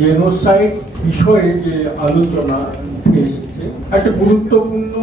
Genocide বিষয়ে যে আলোচনা এসেছে একটা গুরুত্বপূর্ণ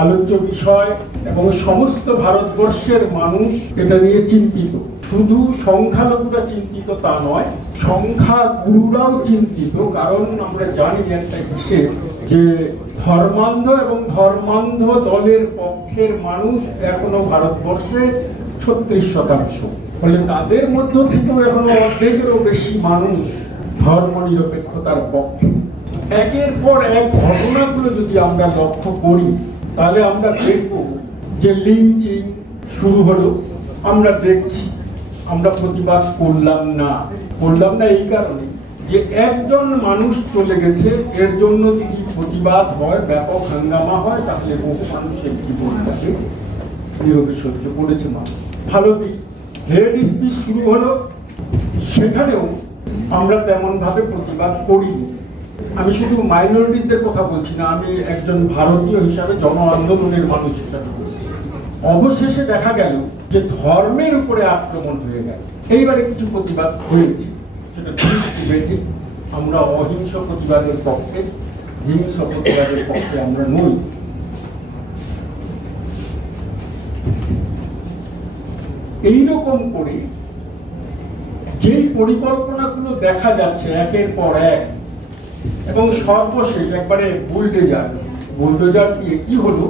আলোচ্য বিষয় এবং সমস্ত ভারতবর্ষের মানুষ এটা নিয়ে চিন্তিত। শুধু সংখ্যালঘুরা চিন্তিত তা নয়, সংখ্যাগুরুরাও চিন্তিত। কারণ আমরা জানি একটা হিসেব যে ধর্মান্ধ এবং ধর্মান্ধ দলের পক্ষের মানুষ এখনো ভারতবর্ষে 36%। ফলে তাদের মধ্য থেকেও এখনো অর্ধেকেরও বেশি মানুষ ধর্ম নিরপেক্ষতার পক্ষে। একের পর এক ঘটনাগুলো যদি আমরা লক্ষ্য করি তাহলে আমরা দেখব যে লিঞ্চিং শুরু হলো, আমরা দেখছি, আমরা প্রতিবাদ করলাম না এই কারণে যে একজন মানুষ চলে গেছে, এর জন্য যদি প্রতিবাদ হয়, ব্যাপক হাঙ্গামা হয়, তাহলে বহু মানুষের জীবনটাকে নীরবে সহ্য করেছে মানুষ। ভালো দিক, হেড স্পিচ শুরু হলো, সেখানেও আমরা তেমন ভাবে প্রতিবাদ করিনি। আমি শুধু মাইনরিটিসদের কথা বলছি না, আমি একজন ভারতীয় হিসাবে জন আন্দোলনের মানুষ হিসাবে বলছি। অবশেষে দেখা গেল যে ধর্মের উপরে আক্রমণ হয়ে গেল। এইবারে কিছু প্রতিবাদ হয়েছে, সেটা ঠিক। আমরা অহিংস প্রতিবাদের পক্ষে, হিংস্র প্রতিবাদের পক্ষে আমরা নই। এইরকম করে যেই পরিকল্পনাগুলো দেখা যাচ্ছে একের পর এক, এবং সর্বশেষ একবারে বুলডোজার দিয়ে কি হলো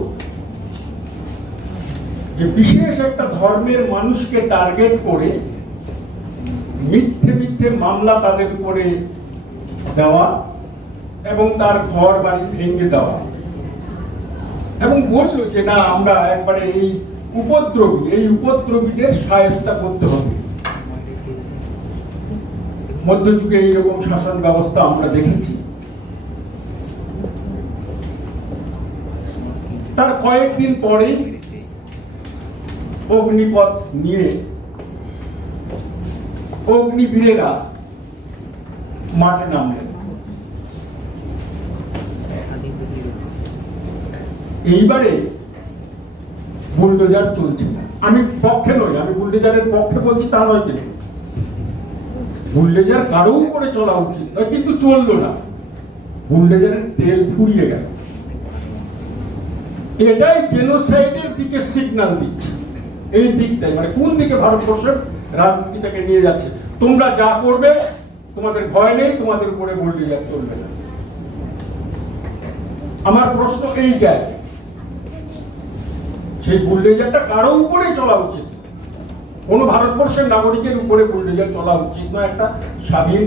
যে বিশেষ একটা ধর্মের মানুষকে টার্গেট করে মিথ্যে মামলা তাদের উপরে দেওয়া এবং তার ঘর বাড়ি ভেঙে দেওয়া, এবং বলল যে না, আমরা একবারে এই উপদ্রবীদের শায়েস্তা করতে হবে। মধ্যযুগে এইরকম শাসন ব্যবস্থা আমরা দেখেছি। তার কয়েকদিন পরেই অগ্নিপথ নিয়ে অগ্নিবীরেরা মাঠে নামলেন। এইবারে বুলডোজার চলছে না। আমি পক্ষে নই, আমি বুলডোজারের পক্ষে বলছি তা নয়, কিন্তু বুলডোজার কারো উপরে চলা উচিত নয়, কিন্তু চললো না। বুলডোজারের তেল ফুরিয়ে গেল। এটাই জেনোসাইডের দিকে সিগন্যাল দিচ্ছে। এই দিকটাই, মানে কোন দিকে ভারতবর্ষের রাজনীতিটাকে নিয়ে যাচ্ছে। তোমরা যা করবে তোমাদের ভয় নেই, তোমাদের উপরে বুলডোজার চলবে না। আমার প্রশ্ন এই জায়গায়, সেই বুলডোজারটা কারো উপরে চলা উচিত, কোন ভারতবর্ষের নাগরিকের উপরে বুলডোজার চলা উচিত নয় একটা স্বাধীন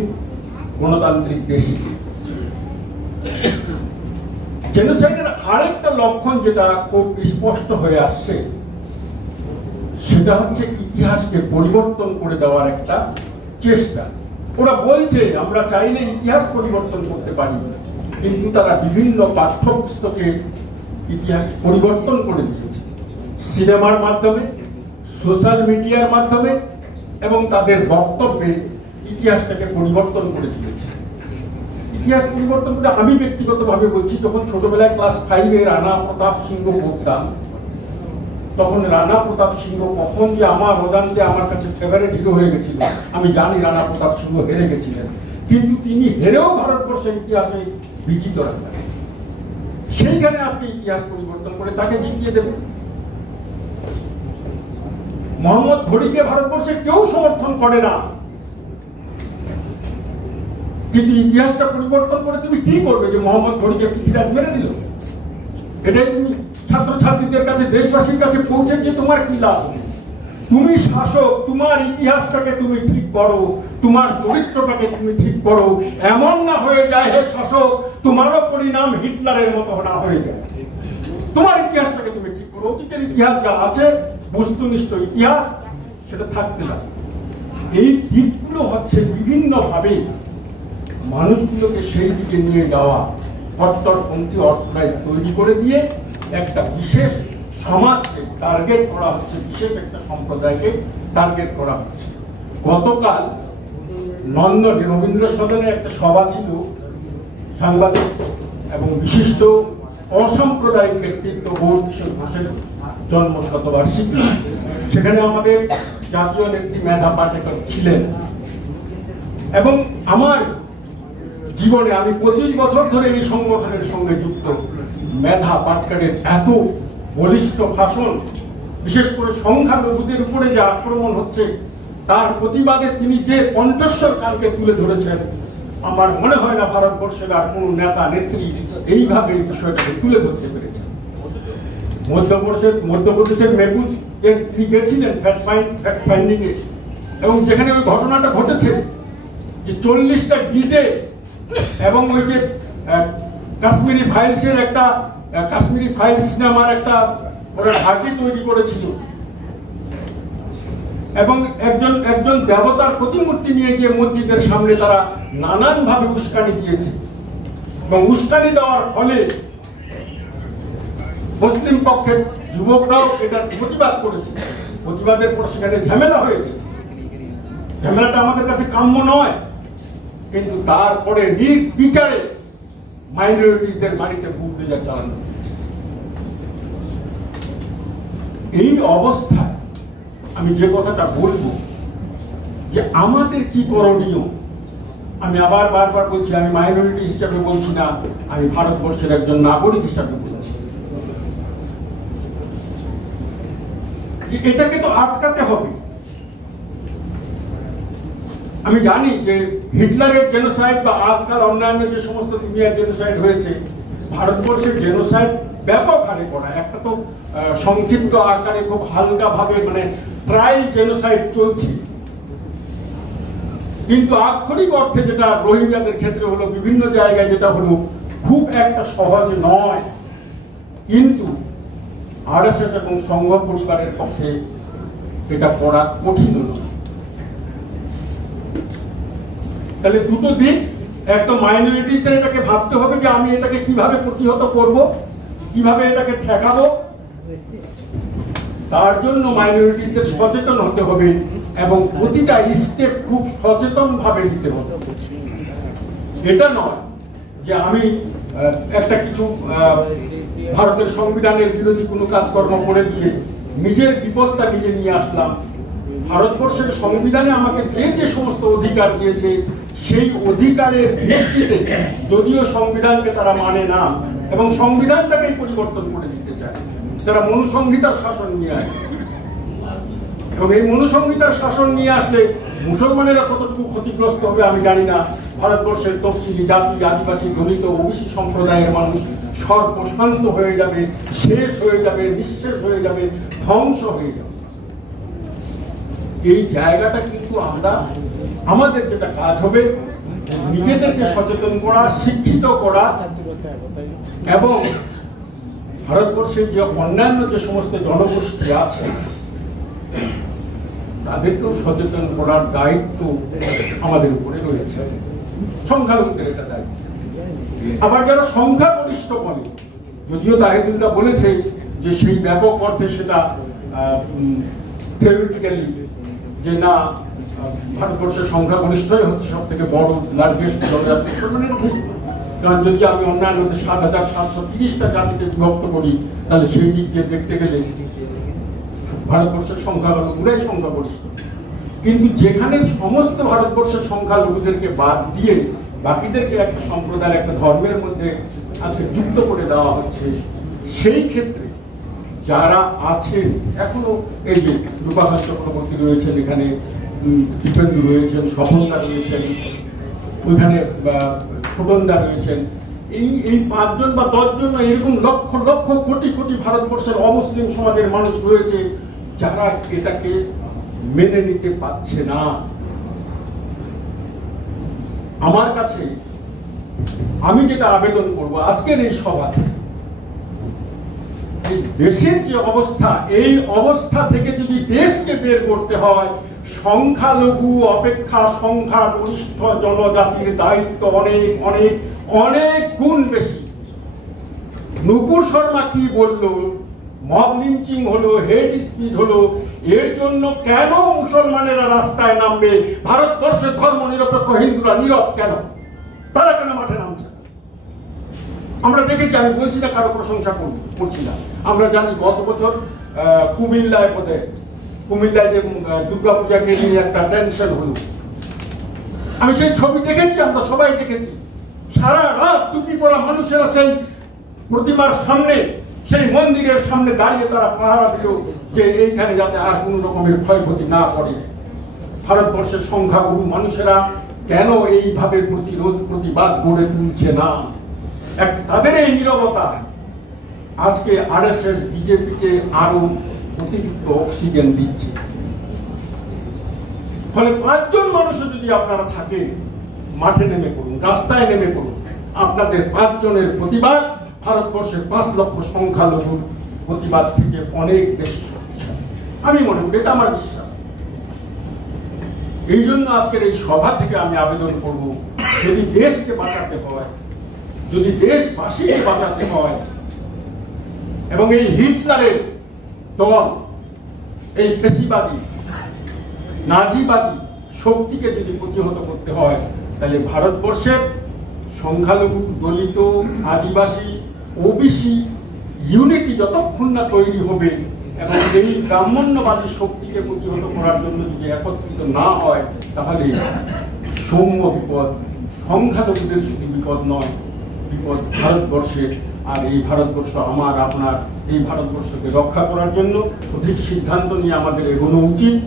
গণতান্ত্রিক দেশে। জেনোসাইডের আরেকটা লক্ষণ যেটা খুব স্পষ্ট হয়ে আসছে, সেটা হচ্ছে ইতিহাসকে পরিবর্তন করে দেওয়ার একটা চেষ্টা। ওরা বলছে আমরা চাইলে ইতিহাস পরিবর্তন করতে পারি, কিন্তু তারা বিভিন্ন পাঠ্যপুস্তকে ইতিহাস পরিবর্তন করে দিয়েছে, সিনেমার মাধ্যমে, সোশ্যাল মিডিয়ার মাধ্যমে, এবং তাদের বক্তব্যে ইতিহাসটাকে পরিবর্তন করে দিয়েছে। ইতিহাস পরিবর্তন করে আমি ব্যক্তিগতভাবে বলছি, যখন ছোটবেলায় ক্লাস 5-এ রানা প্রতাপ সিংহ পড়তাম, তখন রানা প্রতাপ সিংহ কখন যে আমার অজান্তে আমার কাছে ফেভারিট হিরো হয়ে গেছিল। আমি জানি রানা প্রতাপ সিংহ হেরে গেছিলেন, কিন্তু তিনি হেরেও ভারতবর্ষের ইতিহাসে বিজিত রাখবেন। সেইখানে আজকে ইতিহাস পরিবর্তন করে তাকে জিতিয়ে দেবে। মোহাম্মদ ঘড়িকে ভারতবর্ষে কেউ সমর্থন করে না, কিন্তু ইতিহাসটা পরিবর্তন করে তুমি কি করবে যে মোহাম্মদ ঘড়িকে পৃথিবীরাজ মেরে দিল? এটাই তুমি ছাত্রছাত্রীদের কাছে, দেশবাসীর কাছে পৌঁছে গিয়ে তোমার কি লাভ? তুমি শাসক, তোমার ইতিহাসটাকে তুমি ঠিক করো, তোমার চরিত্রটাকে তুমি ঠিক করো। এমন না হয়ে যায় হে শাসক, তোমারও পরিণাম হিটলারের মতো না হয়ে যায়। তোমার ইতিহাসটাকে তুমি ঠিক করো। অতীতের ইতিহাস যা আছে, বস্তুনিষ্ঠ ইতিহাস, সেটা থাকতে থাকে। এই দিকগুলো হচ্ছে বিভিন্ন ভাবে মানুষগুলোকে সেই দিকে নিয়ে যাওয়া, কট্টরপন্থী অর্থনৈতিক তৈরি করে দিয়ে একটা বিশেষ সমাজকে টার্গেট করা হচ্ছে, বিশেষ একটা সম্প্রদায়কে টার্গেট করা হচ্ছে। গতকাল লন্ডনে রবীন্দ্র সদনে একটা সভা ছিল, সাংবাদিক এবং বিশিষ্ট অসাম্প্রদায়িক ব্যক্তিত্ব গৌর কিশোর ঘোষের জন্ম শতবার্ষিকী। সেখানে আমাদের জাতীয় নেত্রী মেধা পাটেকর ছিলেন, এবং আমার জীবনে আমি 25 বছর ধরে এই সংগঠনের সঙ্গে যুক্ত, মেধা পাটকারের এত বলিষ্ঠ ভাষণ, বিশেষ করে সংখ্যালঘুদের উপরে যে আক্রমণ হচ্ছে তার প্রতিবাদে তিনি যে কণ্ঠস্বর কালকে তুলে ধরেছেন, আমার মনে হয় না ভারতবর্ষের আর কোন নেতা নেত্রী এইভাবে এই বিষয়টাকে তুলে ধরতে পেরেছেন। মধ্যপ্রদেশের মেহবুজ তিনি গেছিলেন ফ্যাক্ট ফাইন্ডিং এ, এবং যেখানে ওই ঘটনাটা ঘটেছে যে 40টা ডিজে এবং ওই যে কাশ্মীরি ফাইলসের একটা কাশ্মীরি ফাইলস নামার একটা ওরা ঘাঁটি তৈরি করেছিল, এবং একজন দেবতার প্রতিমূর্তি নিয়ে গিয়ে মসজিদের সামনে তারা নানান ভাবে উস্কানি দিয়েছে, এবং উস্কানি দেওয়ার ফলে মুসলিম পক্ষের যুবকরাও এটার প্রতিবাদ করেছে। প্রতিবাদের পর সেখানে ঝামেলা হয়েছে, ঝামেলাটা আমাদের কাছে কাম্য নয়, কিন্তু তারপরে নির্বিচারে মাইনরিটিসদের বাড়িতে বুলডোজার চালানো হয়েছে। এই অবস্থায় আমি যে কথাটা বলবো যে আমাদের কি করণীয়, আমি আবার বারবার বলছি, আমি মাইনরিটি হিসাবে বলছি না, আমি ভারতবর্ষের একজন নাগরিক হিসাবে বলছি। এটাকে তো আটকাতে হবে। আমি জানি যে হিটলারের জেনোসাইড বা আজকাল অন্যান্য যে সমস্ত দুনিয়ার জেনোসাইড হয়েছে, ভারতবর্ষের জেনোসাইড ব্যাপক হারে করা, একটা তো সংক্ষিপ্ত আকারে খুব হালকা ভাবে মানে ট্রায়াল জেনোসাইড চলছে, কিন্তু আক্ষরিক অর্থে যেটা রোহিঙ্গাদের ক্ষেত্রে হলো, বিভিন্ন জায়গায় যেটা হলো, খুব একটা সহজ নয়। কিন্তু আরএসএস এবং সংঘ পরিবারের পক্ষে এটা করা কঠিন নয়। তাহলে দুটো দিক, একটা মাইনরিটিদের এটাকে ভাবতে হবে যে আমি এটাকে কিভাবে প্রতিহত করব, কিভাবে এটাকে ঠেকাবো, তার জন্য মাইনরিটিদের সচেতন হতে হবে এবং প্রতিটা স্টেপ খুব সচেতন ভাবে দিতে হবে। এটা নয় যে আমি একটা কিছু ভারতের সংবিধানের বিরোধী কোনো কাজকর্ম করে দিয়ে নিজের বিপদটা নিজে নিয়ে আসলাম। ভারতবর্ষের সংবিধানে আমাকে যে যে সমস্ত অধিকার দিয়েছে, সেই অধিকারের ভিত্তিতে যদিও সংবিধানকে তারা মানে না এবং সংবিধানটাকেই পরিবর্তন করে দিতে চায়, তারা মনুসংহিতার শাসন নিয়ে আসে, এবং এই মনুসংহিতার শাসন নিয়ে আসলে মুসলমানেরা কতটুকু ক্ষতিগ্রস্ত হবে আমি জানি না। ভারতবর্ষের তফসিলি জাতি, আদিবাসী, দলিত, ওবিসি সম্প্রদায়ের মানুষ সর্বশান্ত হয়ে যাবে, শেষ হয়ে যাবে, নিঃশেষ হয়ে যাবে, ধ্বংস হয়ে যাবে। এই জায়গাটা কিন্তু আমরা, আমাদের যেটা কাজ হবে, নিজেদেরকে সচেতন করা, শিক্ষিত করা, এবং ভারতবর্ষে যে অন্যান্য যে সমস্ত জনগোষ্ঠী আছে তাদেরকেও সচেতন করার দায়িত্ব আমাদের উপরে রয়েছে। সংখ্যালঘুদের এটা দায়িত্ব। আবার যারা সংখ্যাগরিষ্ঠ বলে, যদিও তাহিদুল্লাহ বলেছে যে সেই ব্যাপক অর্থে সেটা থিওরিটিক্যালি যে না, ভারতবর্ষের সংখ্যাগরিষ্ঠই হচ্ছে সব থেকে বড় লার্জেস্ট মুসলমানের ঠিক। কারণ যদি আমি অন্যান্য ৭,৭30টা জাতিকে বিভক্ত করি, তাহলে সেই দিক দিয়ে দেখতে গেলে ভারতবর্ষের সংখ্যালঘুরাই সংখ্যাগরিষ্ঠ। কিন্তু যেখানে সমস্ত ভারতবর্ষের সংখ্যালঘুদেরকে বাদ দিয়ে বাকিদেরকে একটা সম্প্রদায়ের, একটা ধর্মের মধ্যে আজকে যুক্ত করে দেওয়া হচ্ছে, সেই ক্ষেত্রে যারা আছেন এখনো, এই যে রূপাকান্ত চক্রবর্তী রয়েছেন, এখানে দীপেন্দু রয়েছেন, স্বপনদা রয়েছেন, ওইখানে সুগন্ধা রয়েছেন, এই 5 জন বা 10 জন এরকম লক্ষ লক্ষ কোটি কোটি ভারতবর্ষের অমুসলিম সমাজের মানুষ রয়েছে যারা এটাকে মেনে নিতে পারছে না। আমার কাছে আমি যেটা আবেদন করব আজকের এই সভায়, এই দেশের যে অবস্থা, এই অবস্থা থেকে যদি দেশকে বের করতে হয়, সংখ্যালঘু অপেক্ষা সংখ্যাগরিষ্ঠ জনজাতির দায়িত্ব অনেক অনেক অনেক গুণ বেশি। নুপুর শর্মা কি বললো, মব লিঞ্চিং হলো, হেড স্পিচ হলো, এর জন্য কেন মুসলমানেরা রাস্তায় নামবে? ভারতবর্ষের ধর্ম নিরপেক্ষ হিন্দুরা নীরব কেন? তারা কেন মাঠে নামছে? আমরা দেখেছি, আমি বলছি না কারো প্রশংসা করছি না, আমরা জানি গত বছর কুমিল্লায় যে দুর্গাপূজাকে নিয়ে একটা টেনশন হলো, আমি সেই ছবি দেখেছি, আমরা সবাই দেখেছি। সারা রাত টুপি পরা মানুষেরা সেই প্রতিমার সামনে, সেই মন্দিরের সামনে দাঁড়িয়ে তারা পাহারা দিল যে এইখানে যাতে আর কোন রকমের ক্ষয়ক্ষতি না পড়ে। ভারতবর্ষের সংখ্যাগুরু মানুষেরা কেন এইভাবে প্রতিবাদ গড়ে তুলছে না? তাদের এই নীরবতা আজকে আরএসএস বিজেপিকে আরো অতিরিক্ত অক্সিজেন দিচ্ছে। ফলে 5 জন মানুষও যদি আপনারা থাকেন, মাঠে নেমে পড়ুন, রাস্তায় নেমে পড়ুন। আপনাদের 5 জনের প্রতিবাদ ভারতবর্ষের 5 লক্ষ সংখ্যালঘুর প্রতিবাদ থেকে অনেক বেশি শক্তিশালী। আমি মনে করি, এটা আমার বিশ্বাস। এই জন্য আজকের এই সভা থেকে আমি আবেদন করব, যদি দেশকে বাঁচাতে হয়, যদি দেশবাসীকে বাঁচাতে হয়, এবং এই হিটলারের দল, এই পেশিবাদী নাজিবাদী শক্তিকে যদি প্রতিহত করতে হয়, তাহলে ভারতবর্ষের সংখ্যালঘু, দলিত, আদিবাসী, ওবিসি ইউনিটি যতক্ষণ না তৈরি হবে এবং এই ব্রাহ্মণ্যবাদী শক্তিকে প্রতিহত করার জন্য যদি একত্রিত না হয়, তাহলে সৌম্য বিপদ সংখ্যালঘুদের শুধু বিপদ নয়, বিপদ ভারতবর্ষের। আর এই ভারতবর্ষ আমার আপনার, এই ভারতবর্ষকে রক্ষা করার জন্য সঠিক সিদ্ধান্ত নিয়ে আমাদের এগোনো উচিত।